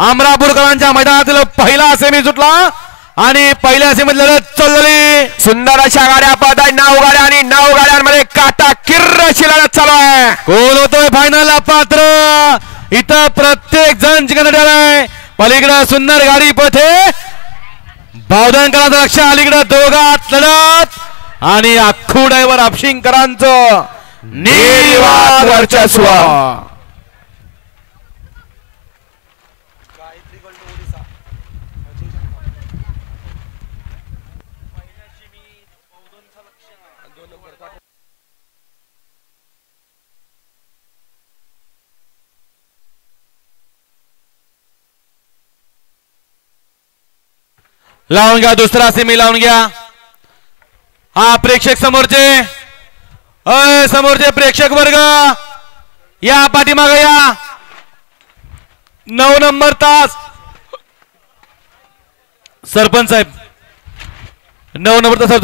अमरापूरकरांच्या मैदानातील पहिला सेमी सुटला आणि पहिल्या सेमीत लढत चालली. सुंदर अशा गाड्या पळताय, 9 गाड्या आणि 9 गाड्यांमध्ये काटा किर्र अशी लढत चालू आहे. कोण होतोय फायनलला पात्र? इथं प्रत्येक जण जिंकण्यात आलाय. पलीकडे सुंदर गाडी पथे बावधनकरांचं लक्ष, अलीकडे दोघात लढत आणि अख्खू ड्रायव्हर आपशिंगकरांचं निर्वाद वर्चस्व. लावून घ्या दुसरा सेमी लावून घ्या. हा प्रेक्षक समोरचे, समोरचे प्रेक्षक वर्ग या पाठीमागे या. 9 नंबर तास सरपंच साहेब, 9 नंबर तास